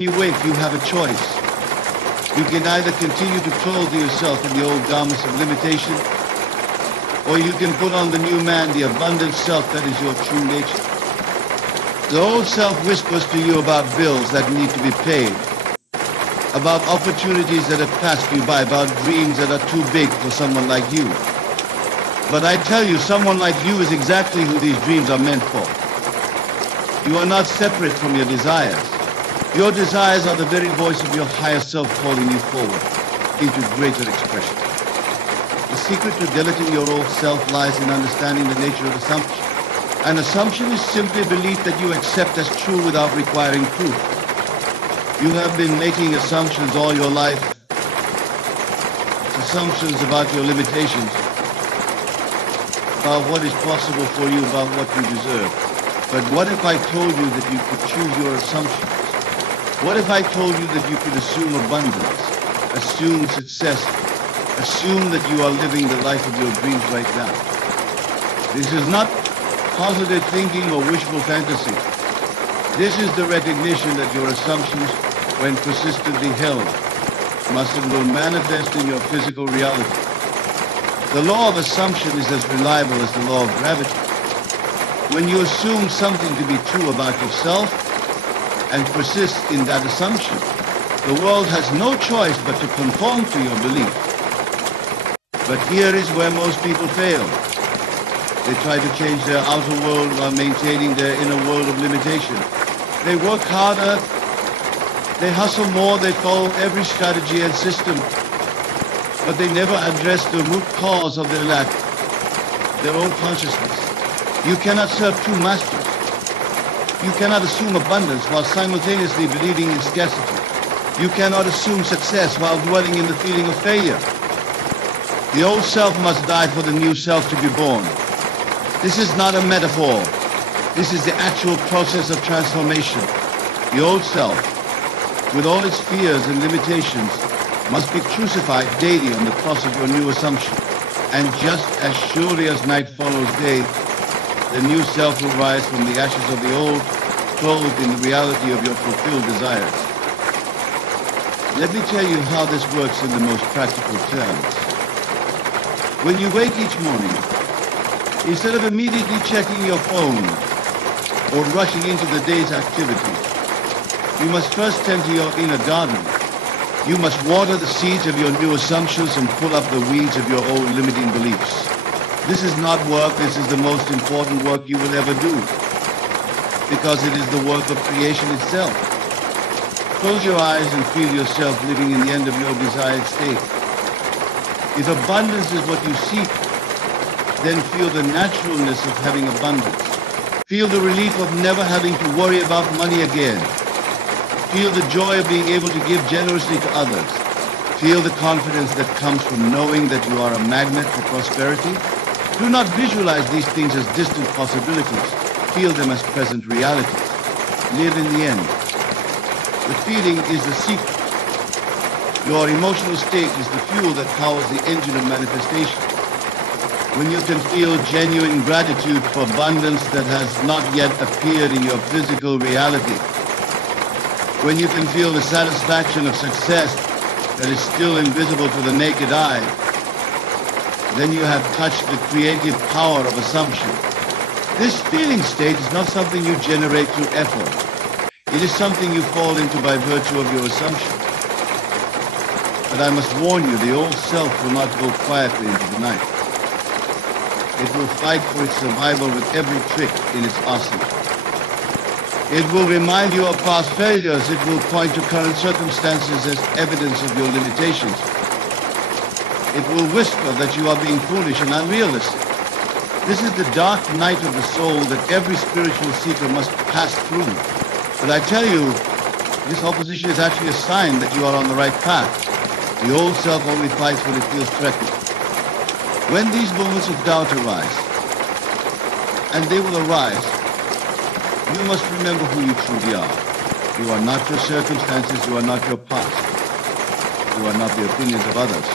you wake, you have a choice. You can either continue to clothe yourself in the old garments of limitation, or you can put on the new man, the abundant self that is your true nature. The old self whispers to you about bills that need to be paid, about opportunities that have passed you by, about dreams that are too big for someone like you. But I tell you, someone like you is exactly who these dreams are meant for. You are not separate from your desires. Your desires are the very voice of your higher self calling you forward into greater expression. The secret to deleting your old self lies in understanding the nature of assumption. An assumption is simply a belief that you accept as true without requiring proof. You have been making assumptions all your life. Assumptions about your limitations, about what is possible for you, about what you deserve. But what if I told you that you could choose your assumptions? What if I told you that you could assume abundance, assume success, assume that you are living the life of your dreams right now? This is not positive thinking or wishful fantasy. This is the recognition that your assumptions, when persistently held, must and will manifest in your physical reality. The law of assumption is as reliable as the law of gravity. When you assume something to be true about yourself and persist in that assumption, the world has no choice but to conform to your belief. But here is where most people fail. They try to change their outer world while maintaining their inner world of limitation. They work harder, they hustle more, they follow every strategy and system, but they never address the root cause of their lack, their own consciousness. You cannot serve two masters. You cannot assume abundance while simultaneously believing in scarcity. You cannot assume success while dwelling in the feeling of failure. The old self must die for the new self to be born. This is not a metaphor. This is the actual process of transformation. The old self, with all its fears and limitations, must be crucified daily on the cross of your new assumption. And just as surely as night follows day, the new self will rise from the ashes of the old, clothed in the reality of your fulfilled desires. Let me tell you how this works in the most practical terms. When you wake each morning, instead of immediately checking your phone or rushing into the day's activities, you must first tend to your inner garden. You must water the seeds of your new assumptions and pull up the weeds of your old limiting beliefs. This is not work, this is the most important work you will ever do, because it is the work of creation itself. Close your eyes and feel yourself living in the end of your desired state. If abundance is what you seek, then feel the naturalness of having abundance. Feel the relief of never having to worry about money again. Feel the joy of being able to give generously to others. Feel the confidence that comes from knowing that you are a magnet for prosperity. Do not visualize these things as distant possibilities. Feel them as present realities. Live in the end. The feeling is the secret. Your emotional state is the fuel that powers the engine of manifestation. When you can feel genuine gratitude for abundance that has not yet appeared in your physical reality, when you can feel the satisfaction of success that is still invisible to the naked eye, then you have touched the creative power of assumption. This feeling state is not something you generate through effort. It is something you fall into by virtue of your assumption. But I must warn you, the old self will not go quietly into the night. It will fight for its survival with every trick in its arsenal. It will remind you of past failures. It will point to current circumstances as evidence of your limitations. It will whisper that you are being foolish and unrealistic. This is the dark night of the soul that every spiritual seeker must pass through. But I tell you, this opposition is actually a sign that you are on the right path. The old self only fights when it feels threatened. When these moments of doubt arise, and they will arise, you must remember who you truly are. You are not your circumstances, you are not your past. You are not the opinions of others.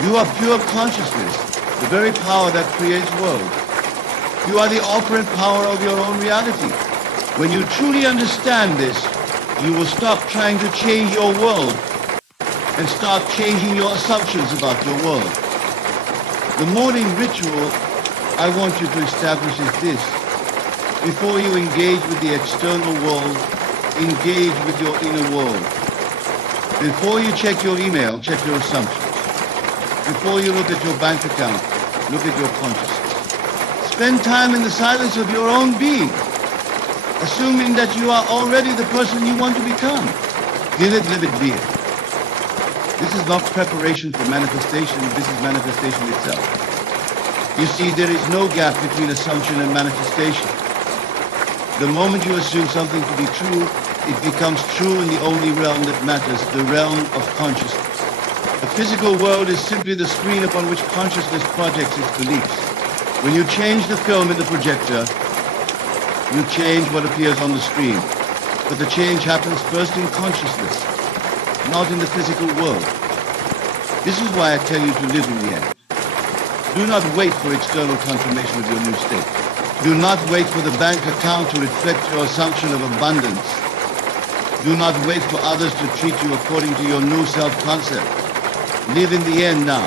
You are pure consciousness, the very power that creates worlds. You are the operant power of your own reality. When you truly understand this, you will stop trying to change your world and start changing your assumptions about your world. The morning ritual I want you to establish is this. Before you engage with the external world, engage with your inner world. Before you check your email, check your assumptions. Before you look at your bank account, look at your consciousness. Spend time in the silence of your own being, assuming that you are already the person you want to become. Live it, be it. This is not preparation for manifestation, this is manifestation itself. You see, there is no gap between assumption and manifestation. The moment you assume something to be true, it becomes true in the only realm that matters, the realm of consciousness. The physical world is simply the screen upon which consciousness projects its beliefs. When you change the film in the projector, you change what appears on the screen. But the change happens first in consciousness, not in the physical world. This is why I tell you to live in the end. Do not wait for external confirmation of your new state. Do not wait for the bank account to reflect your assumption of abundance. Do not wait for others to treat you according to your new self-concept. Live in the end now.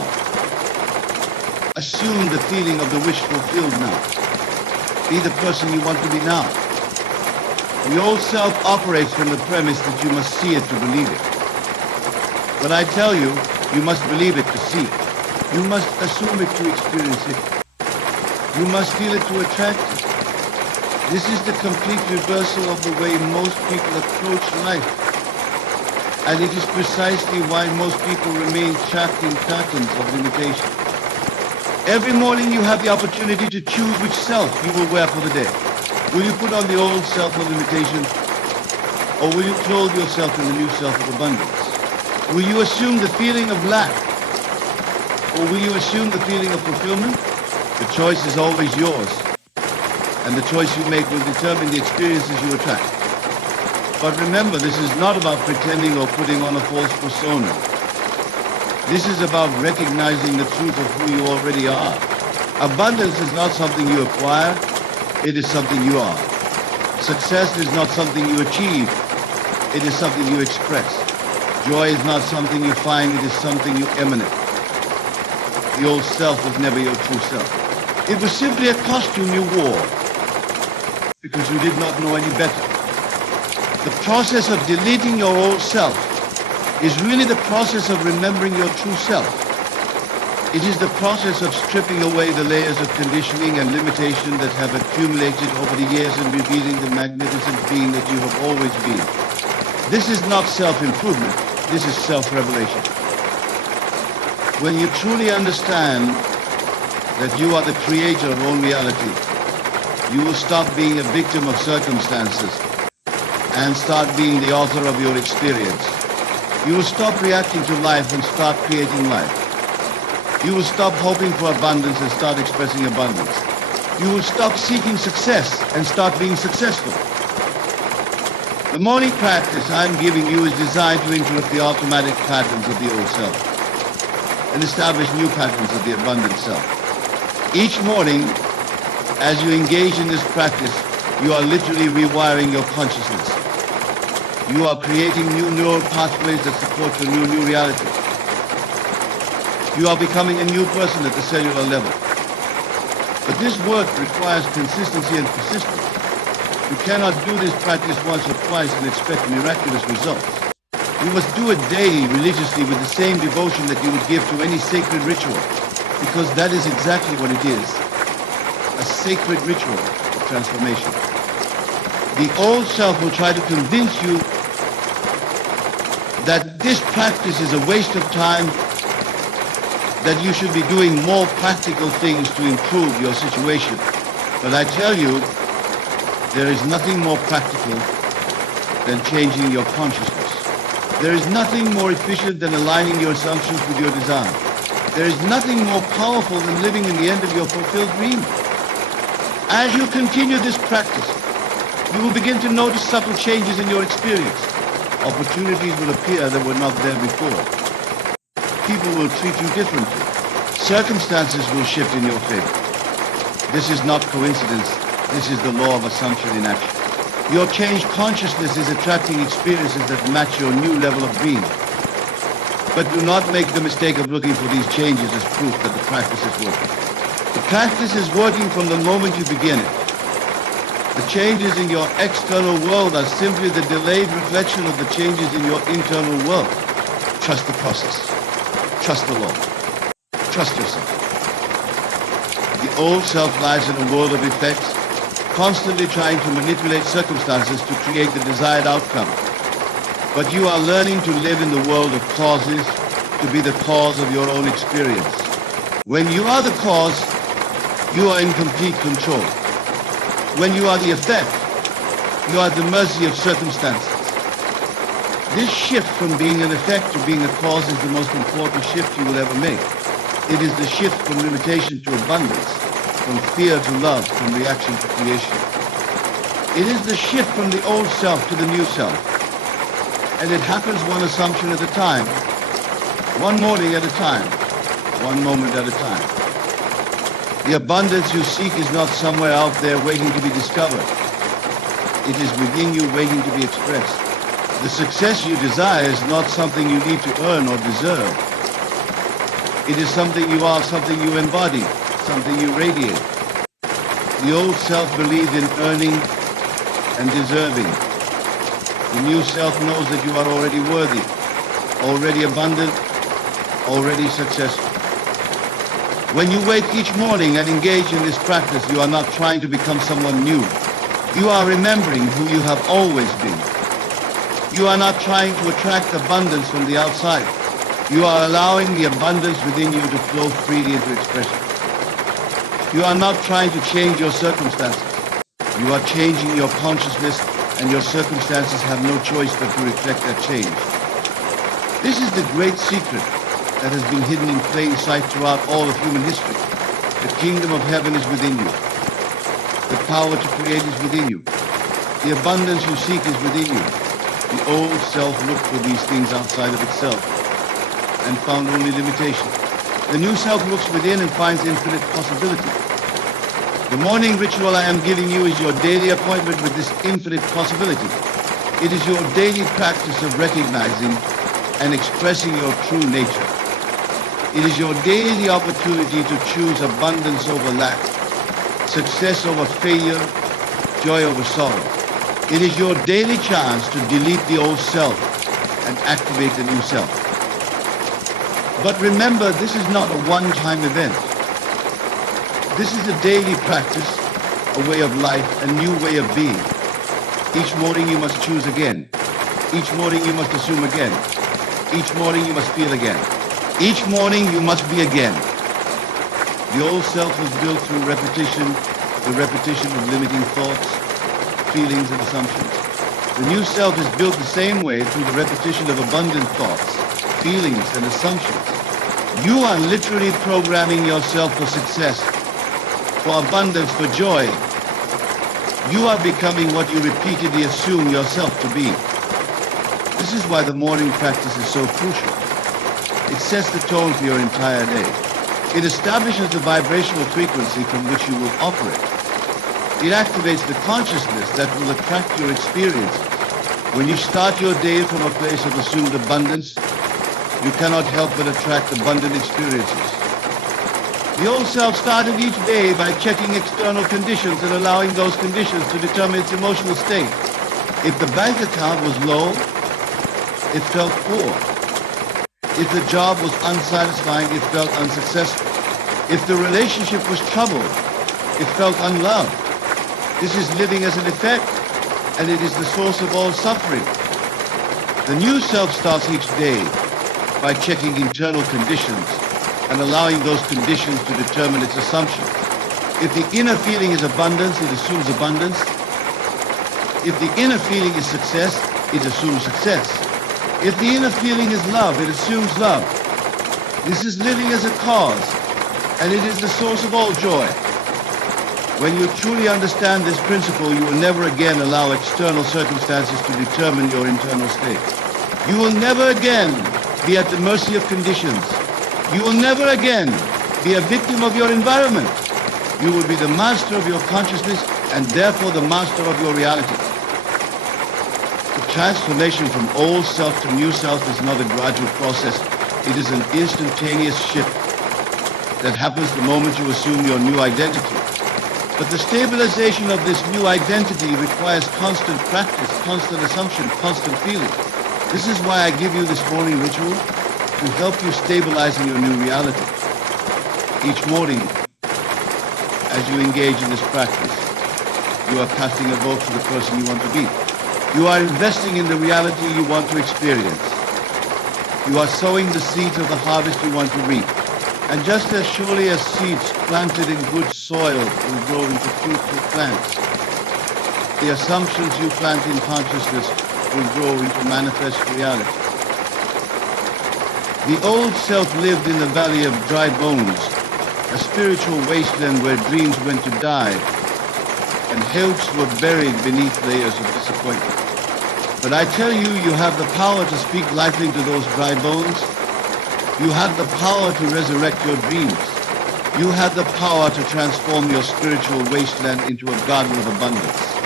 Assume the feeling of the wish fulfilled now. Be the person you want to be now. The old self operates from the premise that you must see it to believe it. But I tell you, you must believe it to see it. You must assume it to experience it. You must feel it to attract it. This is the complete reversal of the way most people approach life. And it is precisely why most people remain trapped in patterns of limitation. Every morning you have the opportunity to choose which self you will wear for the day. Will you put on the old self of limitation, or will you clothe yourself in the new self of abundance? Will you assume the feeling of lack, or will you assume the feeling of fulfillment? The choice is always yours, and the choice you make will determine the experiences you attract. But remember, this is not about pretending or putting on a false persona. This is about recognizing the truth of who you already are. Abundance is not something you acquire, it is something you are. Success is not something you achieve, it is something you express. Joy is not something you find, it is something you emanate. The old self was never your true self. It was simply a costume you wore because you did not know any better. The process of deleting your old self is really the process of remembering your true self. It is the process of stripping away the layers of conditioning and limitation that have accumulated over the years and revealing the magnificent being that you have always been. This is not self-improvement, this is self-revelation. When you truly understand that you are the creator of own reality, you will stop being a victim of circumstances and start being the author of your experience. You will stop reacting to life and start creating life. You will stop hoping for abundance and start expressing abundance. You will stop seeking success and start being successful. The morning practice I'm giving you is designed to interrupt the automatic patterns of the old self and establish new patterns of the abundant self. Each morning, as you engage in this practice, you are literally rewiring your consciousness. You are creating new neural pathways that support your new reality. You are becoming a new person at the cellular level. But this work requires consistency and persistence. You cannot do this practice once or twice and expect miraculous results. You must do it daily, religiously, with the same devotion that you would give to any sacred ritual, because that is exactly what it is, a sacred ritual of transformation. The old self will try to convince you that this practice is a waste of time, that you should be doing more practical things to improve your situation. But I tell you, there is nothing more practical than changing your consciousness. There is nothing more efficient than aligning your assumptions with your design. There is nothing more powerful than living in the end of your fulfilled dream. As you continue this practice, you will begin to notice subtle changes in your experience. Opportunities will appear that were not there before. People will treat you differently. Circumstances will shift in your favor. This is not coincidence. This is the law of assumption in action. Your changed consciousness is attracting experiences that match your new level of being. But do not make the mistake of looking for these changes as proof that the practice is working. The practice is working from the moment you begin it. The changes in your external world are simply the delayed reflection of the changes in your internal world. Trust the process. Trust the law. Trust yourself. The old self lies in a world of effects, constantly trying to manipulate circumstances to create the desired outcome. But you are learning to live in the world of causes, to be the cause of your own experience. When you are the cause, you are in complete control. When you are the effect, you are at the mercy of circumstances. This shift from being an effect to being a cause is the most important shift you will ever make. It is the shift from limitation to abundance, from fear to love, from reaction to creation. It is the shift from the old self to the new self. And it happens one assumption at a time, one morning at a time, one moment at a time. The abundance you seek is not somewhere out there waiting to be discovered. It is within you waiting to be expressed. The success you desire is not something you need to earn or deserve. It is something you are, something you embody, something you radiate. The old self believed in earning and deserving. The new self knows that you are already worthy, already abundant, already successful. When you wake each morning and engage in this practice, you are not trying to become someone new. You are remembering who you have always been. You are not trying to attract abundance from the outside. You are allowing the abundance within you to flow freely into expression. You are not trying to change your circumstances. You are changing your consciousness, and your circumstances have no choice but to reflect that change. This is the great secret that has been hidden in plain sight throughout all of human history. The kingdom of heaven is within you. The power to create is within you. The abundance you seek is within you. The old self looked for these things outside of itself and found only limitation. The new self looks within and finds infinite possibility. The morning ritual I am giving you is your daily appointment with this infinite possibility. It is your daily practice of recognizing and expressing your true nature. It is your daily opportunity to choose abundance over lack, success over failure, joy over sorrow. It is your daily chance to delete the old self and activate the new self. But remember, this is not a one-time event. This is a daily practice, a way of life, a new way of being. Each morning you must choose again. Each morning you must assume again. Each morning you must feel again. Each morning you must be again. The old self was built through repetition, the repetition of limiting thoughts, feelings, and assumptions. The new self is built the same way through the repetition of abundant thoughts, feelings, and assumptions. You are literally programming yourself for success, for abundance, for joy. You are becoming what you repeatedly assume yourself to be. This is why the morning practice is so crucial. It sets the tone for your entire day. It establishes the vibrational frequency from which you will operate. It activates the consciousness that will attract your experiences. When you start your day from a place of assumed abundance, you cannot help but attract abundant experiences. The old self started each day by checking external conditions and allowing those conditions to determine its emotional state. If the bank account was low, it felt poor. If the job was unsatisfying, it felt unsuccessful. If the relationship was troubled, it felt unloved. This is living as an effect, and it is the source of all suffering. The new self starts each day by checking internal conditions and allowing those conditions to determine its assumptions. If the inner feeling is abundance, it assumes abundance. If the inner feeling is success, it assumes success. If the inner feeling is love, it assumes love. This is living as a cause, and it is the source of all joy. When you truly understand this principle, you will never again allow external circumstances to determine your internal state. You will never again be at the mercy of conditions. You will never again be a victim of your environment. You will be the master of your consciousness and therefore the master of your reality. transformation from old self to new self is not a gradual process. It is an instantaneous shift that happens the moment you assume your new identity. But the stabilization of this new identity requires constant practice, constant assumption, constant feeling. This is why I give you this morning ritual, to help you stabilize in your new reality. Each morning, as you engage in this practice, you are casting a vote for the person you want to be. You are investing in the reality you want to experience. You are sowing the seeds of the harvest you want to reap. And just as surely as seeds planted in good soil will grow into fruitful plants, the assumptions you plant in consciousness will grow into manifest reality. The old self lived in the valley of dry bones, a spiritual wasteland where dreams went to die, and hopes were buried beneath layers of disappointment. But I tell you, you have the power to speak life into those dry bones. You have the power to resurrect your dreams. You have the power to transform your spiritual wasteland into a garden of abundance.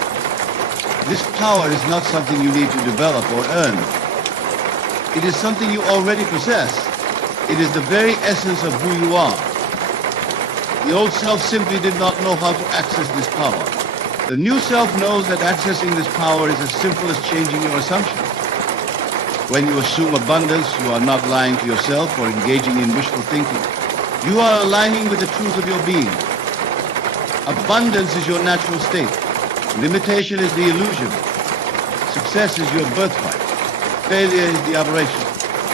This power is not something you need to develop or earn. It is something you already possess. It is the very essence of who you are. The old self simply did not know how to access this power. The new self knows that accessing this power is as simple as changing your assumptions. When you assume abundance, you are not lying to yourself or engaging in wishful thinking. You are aligning with the truth of your being. Abundance is your natural state. Limitation is the illusion. Success is your birthright. Failure is the aberration.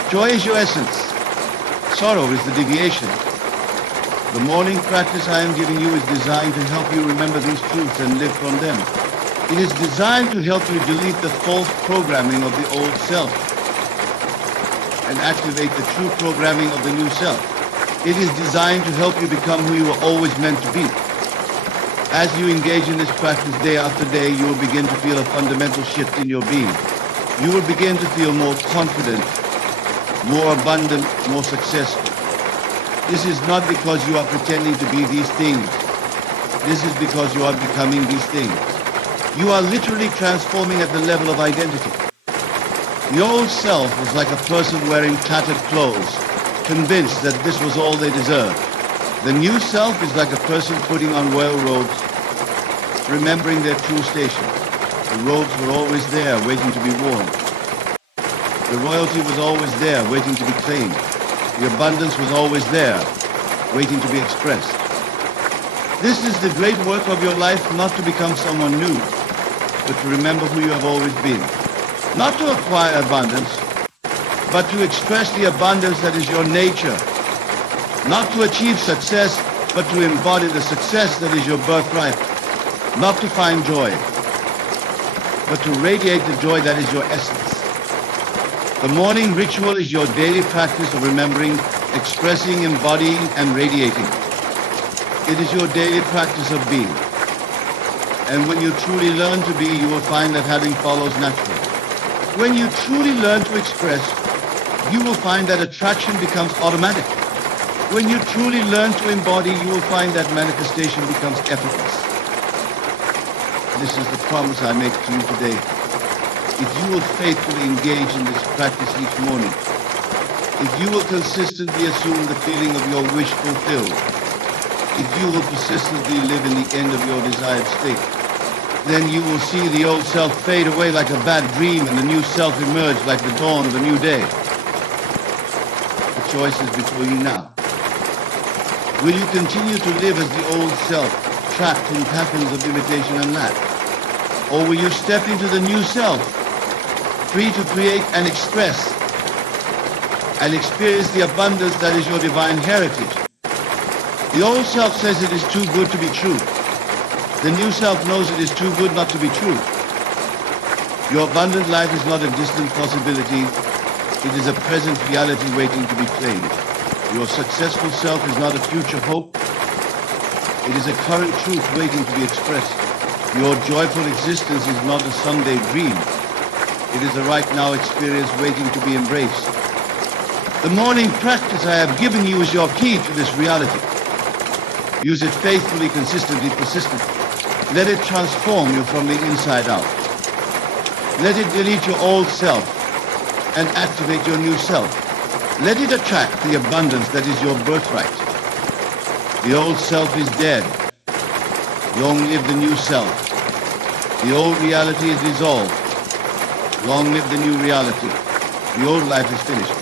Joy is your essence. Sorrow is the deviation. The morning practice I am giving you is designed to help you remember these truths and live from them. It is designed to help you delete the false programming of the old self and activate the true programming of the new self. It is designed to help you become who you were always meant to be. As you engage in this practice day after day, you will begin to feel a fundamental shift in your being. You will begin to feel more confident, more abundant, more successful. This is not because you are pretending to be these things. This is because you are becoming these things. You are literally transforming at the level of identity. The old self was like a person wearing tattered clothes, convinced that this was all they deserved. The new self is like a person putting on royal robes, remembering their true station. The robes were always there, waiting to be worn. The royalty was always there, waiting to be claimed. The abundance was always there, waiting to be expressed. This is the great work of your life, not to become someone new, but to remember who you have always been. Not to acquire abundance, but to express the abundance that is your nature. Not to achieve success, but to embody the success that is your birthright. Not to find joy, but to radiate the joy that is your essence. The morning ritual is your daily practice of remembering, expressing, embodying, and radiating. It is your daily practice of being. And when you truly learn to be, you will find that having follows naturally. When you truly learn to express, you will find that attraction becomes automatic. When you truly learn to embody, you will find that manifestation becomes effortless. This is the promise I make to you today. If you will faithfully engage in this practice each morning, if you will consistently assume the feeling of your wish fulfilled, if you will persistently live in the end of your desired state, then you will see the old self fade away like a bad dream and the new self emerge like the dawn of a new day. The choice is before you now. Will you continue to live as the old self, trapped in patterns of limitation and lack? Or will you step into the new self, free to create and express and experience the abundance that is your divine heritage? The old self says it is too good to be true. The new self knows it is too good not to be true. Your abundant life is not a distant possibility. It is a present reality waiting to be claimed. Your successful self is not a future hope. It is a current truth waiting to be expressed. Your joyful existence is not a someday dream. It is a right now experience waiting to be embraced. The morning practice I have given you is your key to this reality. Use it faithfully, consistently, persistently. Let it transform you from the inside out. Let it delete your old self and activate your new self. Let it attract the abundance that is your birthright. The old self is dead. Long live the new self. The old reality is dissolved. Long live the new reality. The old life is finished.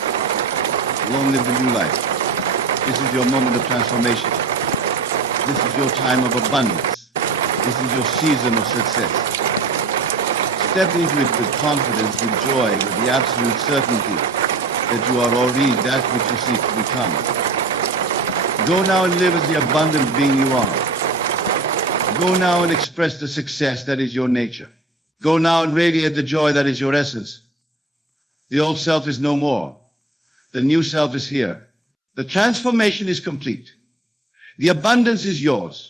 Long live the new life. This is your moment of transformation. This is your time of abundance. This is your season of success. Step into it with confidence, with joy, with the absolute certainty that you are already that which you seek to become. Go now and live as the abundant being you are. Go now and express the success that is your nature. Go now and radiate the joy that is your essence. The old self is no more. The new self is here. The transformation is complete. The abundance is yours.